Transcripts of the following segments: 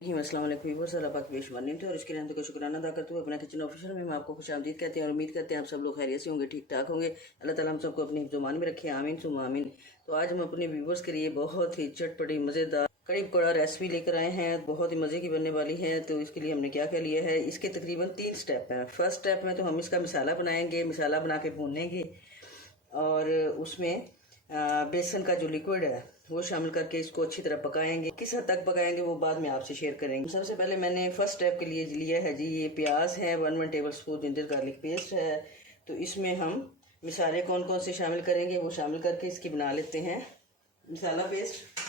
अस्सलाम वालेकुम व्यूअर्स, अल्लाह पाक की बेशुमार नेमत है और इसके लिए हम को शुक्राना अदा करते हुए अपना किचन ऑफिशियल में हम आपको खुशामदीद कहते हैं और उम्मीद करते हैं आप सब लोग खैरियत से होंगे, ठीक ठाक होंगे। अल्लाह ताला हम सबको अपनी जुबान में रखे, आमीन सुम आमीन। तो आज हम अपने व्यूअर्स के लिए बहुत ही चटपटी मज़ेदार कड़ी पकौड़ा रेसिपी लेकर आए हैं। बहुत ही मज़े की बनने वाली है। तो इसके लिए हमने क्या क्या लिया है, इसके तकरीबन 3 स्टेप हैं। फर्स्ट स्टेप में तो हम इसका मसाला बनाएंगे, मसाला बना के भूनेंगे और उसमें बेसन का जो लिक्विड है वो शामिल करके इसको अच्छी तरह पकाएंगे। किस हद तक पकाएंगे वो बाद में आपसे शेयर करेंगे। सबसे पहले मैंने फर्स्ट स्टेप के लिए लिया है जी, ये प्याज है, 1 table spoon ginger garlic paste है। तो इसमें हम मिसाले कौन कौन से शामिल करेंगे वो शामिल करके इसकी बना लेते हैं। मसाला पेस्ट,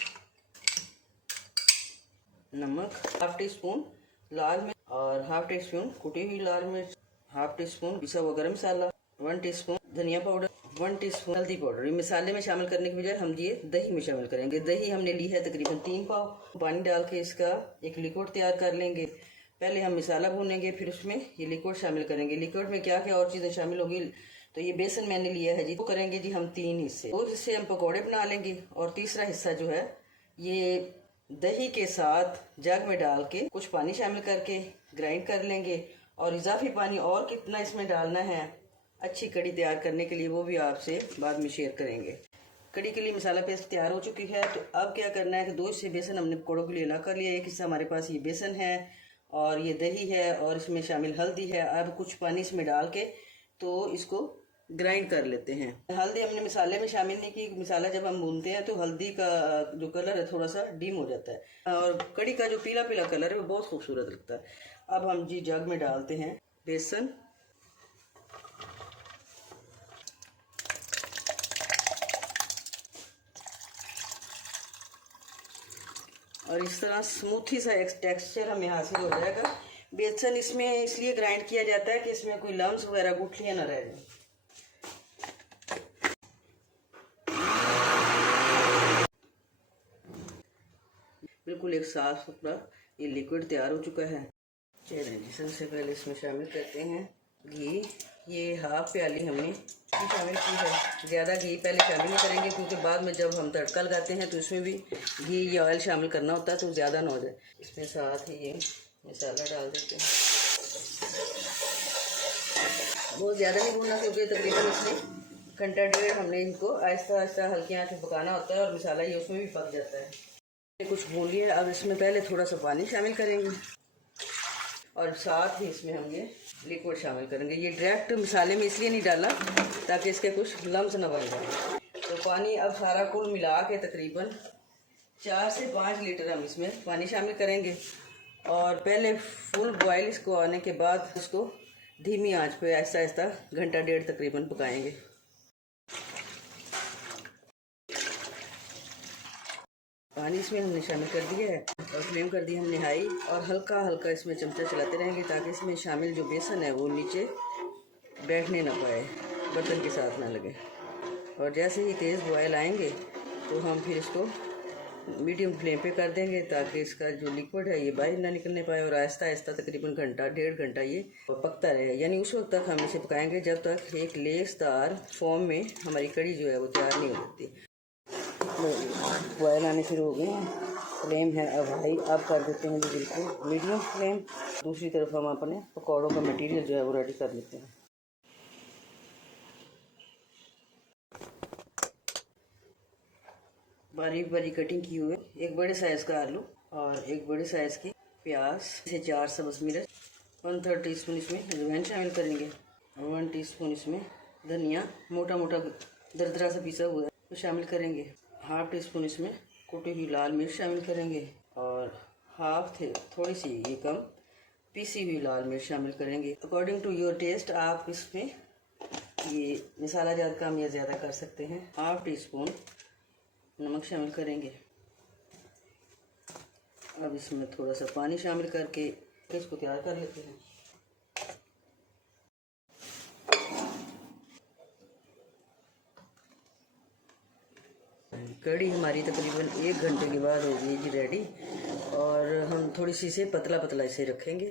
नमक, हाफ टी स्पून लाल मिर्च और हाफ टी स्पून कुटी हुई लाल मिर्च, हाफ टी स्पून पिसा हुआ गरम मसाला, 1 टीस्पून धनिया पाउडर, 1 टीस्पून हल्दी पाउडर। ये मसाले में शामिल करने के बजाय हम ये दही में शामिल करेंगे। दही हमने ली है तकरीबन 3 पाव। पानी डाल के इसका एक लिक्विड तैयार कर लेंगे। पहले हम मसाला भूनेंगे, फिर उसमें ये लिक्विड शामिल करेंगे। लिक्विड में क्या क्या और चीज़ें शामिल होगी, तो ये बेसन मैंने लिया है जी, वो करेंगे जी हम 3 हिस्से। 2 हिस्से हम पकौड़े बना लेंगे और तीसरा हिस्सा जो है ये दही के साथ जग में डाल के कुछ पानी शामिल करके ग्राइंड कर लेंगे। और इजाफी पानी और कितना इसमें डालना है अच्छी कड़ी तैयार करने के लिए वो भी आपसे बाद में शेयर करेंगे। कड़ी के लिए मसाला पेस्ट तैयार हो चुकी है। तो अब क्या करना है कि 2 हिस्से बेसन हमने पकौड़ों के लिए अलग कर लिया। एक हिस्सा हमारे पास ये बेसन है और ये दही है और इसमें शामिल हल्दी है। अब कुछ पानी इसमें डाल के तो इसको ग्राइंड कर लेते हैं। हल्दी हमने मसाले में शामिल नहीं की। मसाला जब हम भूनते हैं तो हल्दी का जो कलर है थोड़ा सा डिम हो जाता है और कड़ी का जो पीला पीला कलर है वो बहुत खूबसूरत लगता है। अब हम जी जग में डालते हैं बेसन और इस तरह स्मूथी सा एक टेक्सचर हमें हासिल हो जाएगा। बेसन इसमें इसलिए ग्राइंड किया जाता है कि इसमें कोई लम्स वगैरह गुठलियाँ ना रह जाए। बिल्कुल एक साफ सुथरा ये लिक्विड तैयार हो चुका है। चलिए जी, सबसे पहले इसमें शामिल करते हैं घी। ये हाफ प्याली हमने शामिल की है। ज़्यादा घी पहले शामिल नहीं करेंगे क्योंकि बाद में जब हम तड़का लगाते हैं तो इसमें भी घी या ऑयल शामिल करना होता है तो ज़्यादा ना हो जाए। इसमें साथ ही ये मसाला डाल देते हैं। बहुत ज़्यादा नहीं भूनना क्योंकि तकरीबन इसमें घंटा डेढ़ हमने इनको आहिस्ता आहिस्ता हल्की आंच में पकाना होता है और मसाला ये उसमें भी पक जाता है। कुछ भून लिया। अब इसमें पहले थोड़ा सा पानी शामिल करेंगे और साथ ही इसमें हम ये लिक्विड शामिल करेंगे। ये डायरेक्ट मसाले में इसलिए नहीं डाला ताकि इसके कुछ लम्स ना बन जाए। तो पानी अब सारा कुल मिला के तकरीबन 4 से 5 लीटर हम इसमें पानी शामिल करेंगे और पहले फुल बॉयल इसको आने के बाद इसको धीमी आंच पे आहिस्ता आहिस्ता घंटा डेढ़ तकरीबन पकाएंगे। पानी इसमें हमने शामिल कर दिया है और फ्लेम कर दी हमने हाई और हल्का हल्का इसमें चमचा चलाते रहेंगे ताकि इसमें शामिल जो बेसन है वो नीचे बैठने ना पाए, बर्तन के साथ ना लगे। और जैसे ही तेज़ बॉयल आएंगे तो हम फिर इसको मीडियम फ्लेम पे कर देंगे ताकि इसका जो लिक्विड है ये बाहर ना निकलने पाए और आहिस्ता आहिस्ता तकरीबन घंटा डेढ़ घंटा ये पकता रहे। यानी उस वक्त तक हम इसे पकाएंगे जब तक एक लेसदार फॉर्म में हमारी कड़ी जो है वो तैयार नहीं हो जाती। बॉयल आने शुरू हो गए हैं। फ्लेम है अब हाई। अब कर देते हैं जी बिल्कुल मीडियम फ्लेम। दूसरी तरफ हम अपने पकौड़ों का मटेरियल जो है वो रेडी कर लेते हैं। बारीक बारीक कटिंग की हुई एक बड़े साइज़ का आलू और एक बड़े साइज़ की प्याज से 4 सब्ज़ मिर्च, 1/3 टीस्पून इसमें अजवाइन शामिल करेंगे और 1 टीस्पून इसमें धनिया मोटा मोटा दरदरा सा पिसा हुआ है तो शामिल करेंगे। हाफ टी स्पून इसमें कुटी हुई लाल मिर्च शामिल करेंगे और थोड़ी सी ये कम पीसी हुई लाल मिर्च शामिल करेंगे। अकॉर्डिंग टू योर टेस्ट आप इसमें ये मसाला ज़्यादा कम या ज़्यादा कर सकते हैं। हाफ टी स्पून नमक शामिल करेंगे। अब इसमें थोड़ा सा पानी शामिल करके इसको तैयार कर लेते हैं। कड़ी हमारी तकरीबन 1 घंटे के बाद हो गई जी रेडी और हम थोड़ी सी इसे पतला पतला इसे रखेंगे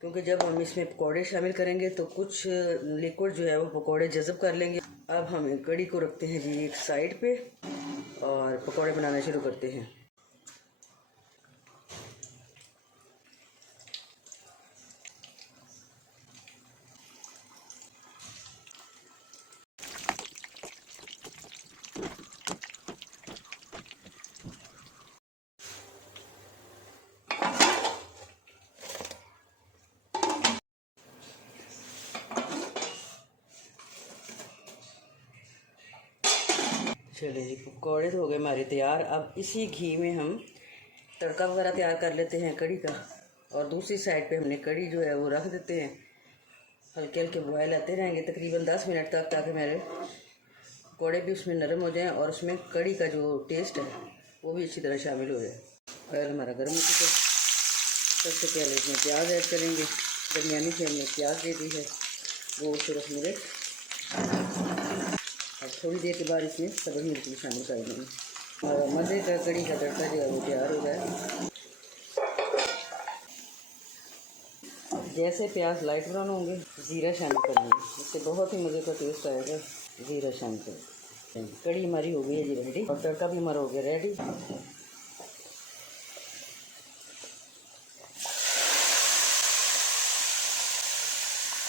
क्योंकि जब हम इसमें पकौड़े शामिल करेंगे तो कुछ लिक्विड जो है वो पकौड़े जज़ब कर लेंगे। अब हम कड़ी को रखते हैं जी एक साइड पे और पकौड़े बनाना शुरू करते हैं। चलिए जी, पकौड़े तो हो गए हमारे तैयार। अब इसी घी में हम तड़का वगैरह तैयार कर लेते हैं कड़ी का। और दूसरी साइड पे हमने कड़ी जो है वो रख देते हैं, हल्के हल्के बॉयल आते रहेंगे तकरीबन 10 मिनट तक, ताकि मेरे पकौड़े भी उसमें नरम हो जाएं और उसमें कड़ी का जो टेस्ट है वो भी अच्छी तरह शामिल हो जाए। ऑयल हमारा गर्म हो चुका है। सबसे पहले इसमें प्याज ऐड करेंगे। दरमियानी फ्लेम में प्याज दे दी है, गोल सिर्फ मिर्च, और थोड़ी देर के बाद इसमें सब्ज़ मिर्च भी शामिल कर देंगे और मज़े का कड़ी का तड़का जो है वो तैयार हो जाए। जैसे प्याज लाइट ब्राउन होंगे ज़ीरा शामिल करेंगे, इससे बहुत ही मज़े का टेस्ट आएगा। ज़ीरा शामिल करें। कड़ी हमारी हो गई है जी रेडी, और तड़का भी हमारा हो गया रेडी।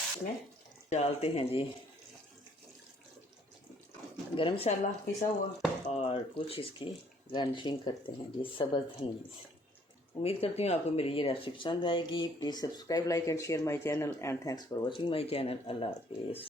इसमें डालते हैं जी गरम मसाला पिसा हुआ, और कुछ इसकी गार्निशिंग करते हैं जी सब्ज़ धनिया से। उम्मीद करती हूँ आपको मेरी ये रेसिपी पसंद आएगी। Please subscribe, like and share my channel, and thanks for watching my channel. अल्लाह हाफिज़।